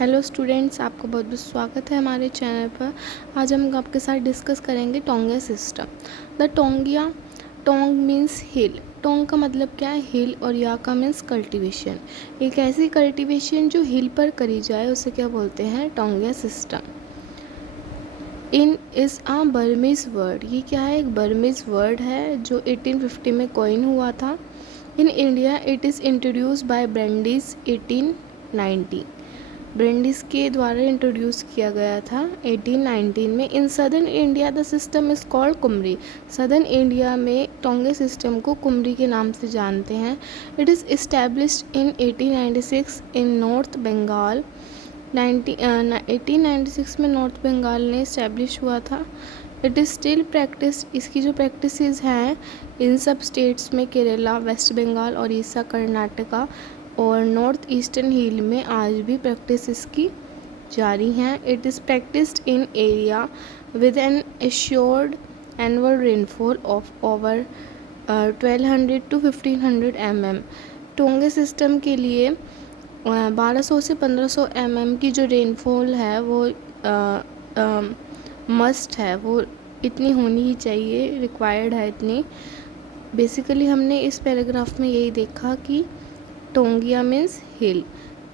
Hello students, आपका बहुत बहुत स्वागत है हमारे चैनल पर। आज हम आपके साथ डिस्कस करेंगे taungya system. The taungya, taung means hill. Taung का मतलब क्या है? हिल। और या का मीन्स कल्टीवेशन। एक ऐसी कल्टीवेशन जो हिल पर करी जाए उसे क्या बोलते हैं? Taungya system. In is a Burmese word. ये क्या है? एक बर्मीज वर्ड है जो 1850 में कॉइन हुआ था। In India it is introduced by Brandis 1890। Brandis के द्वारा इंट्रोड्यूस किया गया था 1819 में। In southern India the system is called kumri. Southern India में टोंगे सिस्टम को कुमरी के नाम से जानते हैं। It is established in 1896 in north Bengal. 1896 में नॉर्थ बंगाल ने इस्टेब्लिश हुआ था। It is still practice. इसकी जो प्रैक्टिसेस हैं इन सब स्टेट्स में, केरला, वेस्ट बंगाल, उड़ीसा, कर्नाटका और नॉर्थ ईस्टर्न हिल में आज भी प्रैक्टिस इसकी जारी हैं। It is practised in area with an assured annual rainfall of over 1200 to 1500 mm। Taungya system के लिए 1200 से 1500 mm की जो रेनफॉल है वो मस्ट है, वो इतनी होनी ही चाहिए, रिक्वायर्ड है इतनी। बेसिकली हमने इस पैराग्राफ में यही देखा कि टोंगिया मीन्स हिल।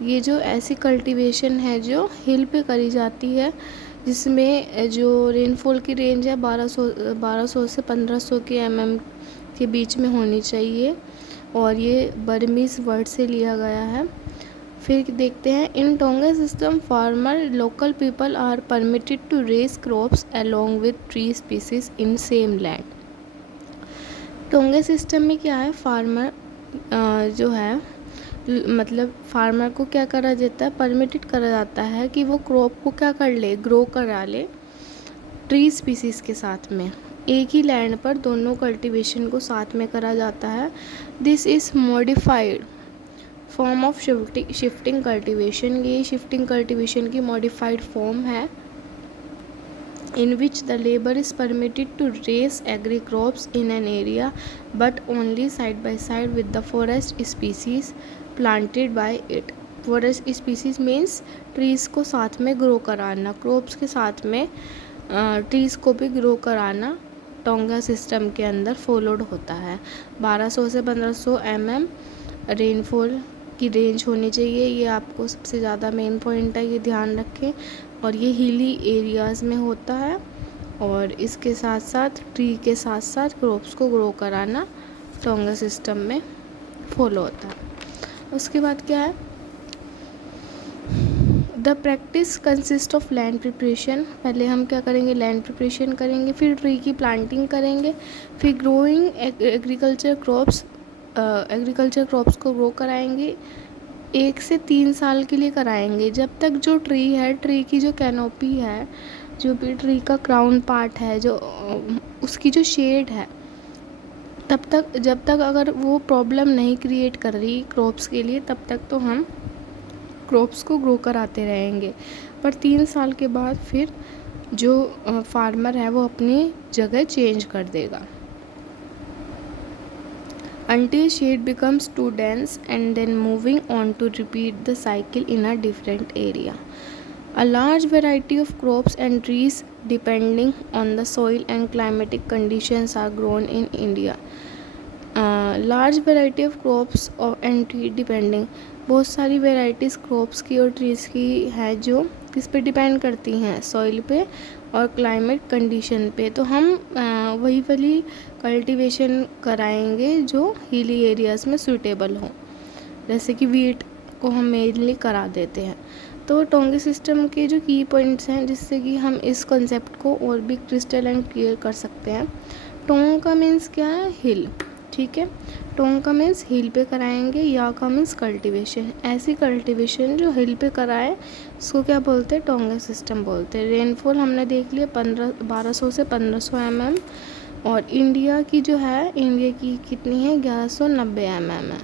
ये जो ऐसी कल्टीवेशन है जो हिल पे करी जाती है, जिसमें जो रेनफॉल की रेंज है 1200 से 1500 के mm के बीच में होनी चाहिए। और ये बर्मीज़ वर्ड से लिया गया है। फिर देखते हैं, in taungya system farmer local people are permitted to raise crops along with tree species in same land. Taungya system में क्या है? फार्मर जो है, मतलब फार्मर को क्या करा जाता है? परमिटेड करा जाता है कि वो क्रॉप को क्या कर ले? ग्रो करा ले ट्री स्पीसीज़ के साथ में। एक ही लैंड पर दोनों कल्टीवेशन को साथ में करा जाता है। This is modified form of shifting cultivation. ये शिफ्टिंग कल्टीवेशन की मॉडिफाइड फॉर्म है in which the labor is permitted to raise agri crops in an area but only side by side with the forest species planted by it। forest species means trees को साथ में grow कराना, crops के साथ में trees को भी grow कराना टोंगा सिस्टम के अंदर फॉलोड होता है। 1200 से 1500 mm रेनफॉल की रेंज होनी चाहिए। ये आपको सबसे ज़्यादा मेन पॉइंट है, ये ध्यान रखें। और ये हिली एरियाज़ में होता है और इसके साथ साथ ट्री के साथ साथ क्रॉप्स को ग्रो कराना टोंगा सिस्टम में फॉलो होता है। उसके बाद क्या है? The practice consist of land preparation. पहले हम क्या करेंगे? लैंड प्रिपरेशन करेंगे, फिर ट्री की प्लांटिंग करेंगे, फिर ग्रोइंग एग्रीकल्चर क्रॉप्स को ग्रो कराएंगे। 1 से 3 साल के लिए कराएंगे, जब तक जो ट्री है, ट्री की जो कैनोपी है, जो भी ट्री का क्राउन पार्ट है, जो उसकी जो शेड है, तब तक, जब तक अगर वो प्रॉब्लम नहीं क्रिएट कर रही क्रॉप्स के लिए, तब तक तो हम क्रॉप्स को ग्रो कराते रहेंगे। पर 3 साल के बाद फिर जो फार्मर है वो अपनी जगह चेंज कर देगा। Until shade becomes too dense and then moving on to repeat the cycle in a different area. A large variety of crops and trees depending on the soil and climatic conditions are grown in India. Large variety of crops और and tree depending, बहुत सारी varieties crops की और trees की है जो किस पे डिपेंड करती हैं? सॉइल पे और क्लाइमेट कंडीशन पे। तो हम वही वाली कल्टीवेशन कराएंगे जो हिली एरियाज़ में सूटेबल हो, जैसे कि वीट को हम मेनली करा देते हैं। तो टोंगे सिस्टम के जो की पॉइंट्स हैं जिससे कि हम इस कॉन्सेप्ट को और भी क्रिस्टल एंड क्लियर कर सकते हैं। टोंग का मीन्स क्या है? हिल। ठीक है, टोंग का मीन्स हिल पे कराएंगे, या का मीन्स कल्टीवेशन। ऐसी कल्टीवेशन जो हिल पे कराए उसको क्या बोलते हैं? टोंगा सिस्टम बोलते हैं। रेनफॉल हमने देख लिया 1200 से 1500 mm। और इंडिया की जो है, इंडिया की कितनी है? 1190 mm है।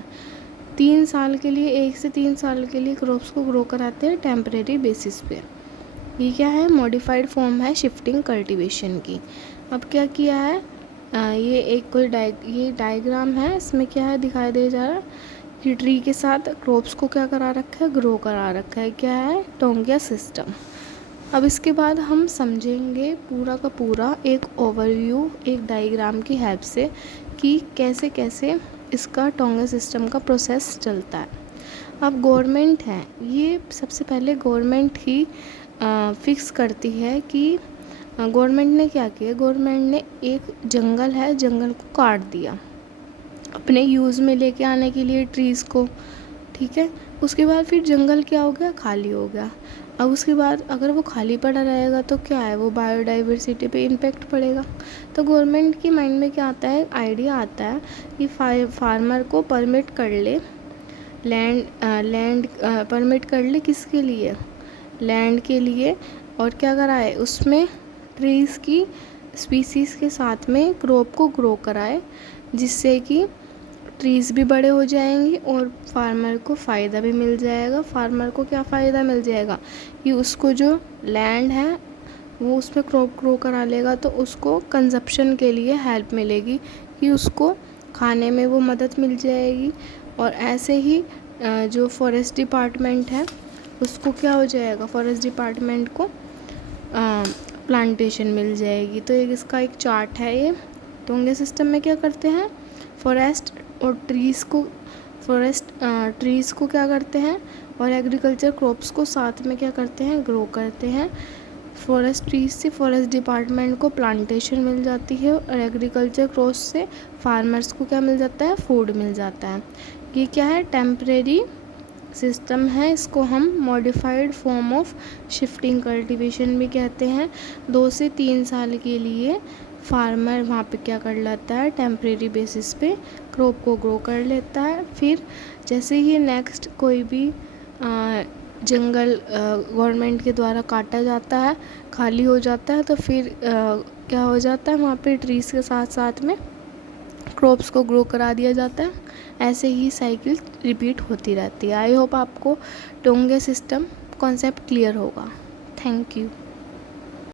3 साल के लिए, 1 से 3 साल के लिए क्रॉप्स को ग्रो कराते हैं टेम्परेरी बेसिस पे। ये क्या है? मॉडिफाइड फॉर्म है शिफ्टिंग कल्टीवेशन की। अब क्या किया है? ये एक कोई ये डायग्राम है, इसमें क्या है दिखाई दे जा रहा है ये ट्री के साथ क्रॉप्स को क्या करा रखा है, ग्रो करा रखा है। क्या है, टोंगिया सिस्टम। अब इसके बाद हम समझेंगे पूरा का पूरा एक ओवरव्यू, एक डायग्राम की हेल्प से कि कैसे कैसे इसका टोंगिया सिस्टम का प्रोसेस चलता है। अब गवर्नमेंट है, ये सबसे पहले गवर्नमेंट ही फिक्स करती है कि गवर्नमेंट ने क्या किया, गवर्नमेंट ने एक जंगल है, जंगल को काट दिया अपने यूज़ में लेके आने के लिए ट्रीज़ को, ठीक है। उसके बाद फिर जंगल क्या हो गया, खाली हो गया। अब उसके बाद अगर वो खाली पड़ा रहेगा तो क्या है, वो बायोडाइवर्सिटी पे इम्पेक्ट पड़ेगा। तो गवर्नमेंट की माइंड में क्या आता है, आइडिया आता है कि फार्मर को परमिट कर ले, लैंड परमिट कर ले, किसके लिए, लैंड के लिए। और क्या कराए, उसमें ट्रीज़ की स्पीसीज़ के साथ में क्रॉप को ग्रो कराए, जिससे कि ट्रीज़ भी बड़े हो जाएंगे और फार्मर को फ़ायदा भी मिल जाएगा। फार्मर को क्या फ़ायदा मिल जाएगा कि उसको जो लैंड है वो उसमें क्रॉप ग्रो करा लेगा, तो उसको कंजप्शन के लिए हेल्प मिलेगी, कि उसको खाने में वो मदद मिल जाएगी। और ऐसे ही जो फॉरेस्ट डिपार्टमेंट है उसको क्या हो जाएगा, फॉरेस्ट डिपार्टमेंट को प्लांटेशन मिल जाएगी। तो एक इसका एक चार्ट है ये। टोंगिया सिस्टम में क्या करते हैं, फॉरेस्ट और ट्रीज़ को क्या करते हैं, और एग्रीकल्चर क्रॉप्स को साथ में क्या करते हैं, ग्रो करते हैं। फॉरेस्ट ट्रीज से फॉरेस्ट डिपार्टमेंट को प्लांटेशन मिल जाती है, और एग्रीकल्चर क्रॉप्स से फार्मर्स को क्या मिल जाता है, फूड मिल जाता है। ये क्या है, टेम्परेरी सिस्टम है। इसको हम modified form of shifting cultivation भी कहते हैं। 2 से 3 साल के लिए फार्मर वहाँ पे क्या कर लेता है, टेम्परेरी बेसिस पे क्रॉप को ग्रो कर लेता है। फिर जैसे ही नेक्स्ट कोई भी जंगल गवर्नमेंट के द्वारा काटा जाता है, खाली हो जाता है, तो फिर क्या हो जाता है, वहाँ पे ट्रीज़ के साथ साथ में क्रॉप्स को ग्रो करा दिया जाता है। ऐसे ही साइकिल रिपीट होती रहती है। आई होप आपको टोंगिया सिस्टम कॉन्सेप्ट क्लियर होगा। Thank you.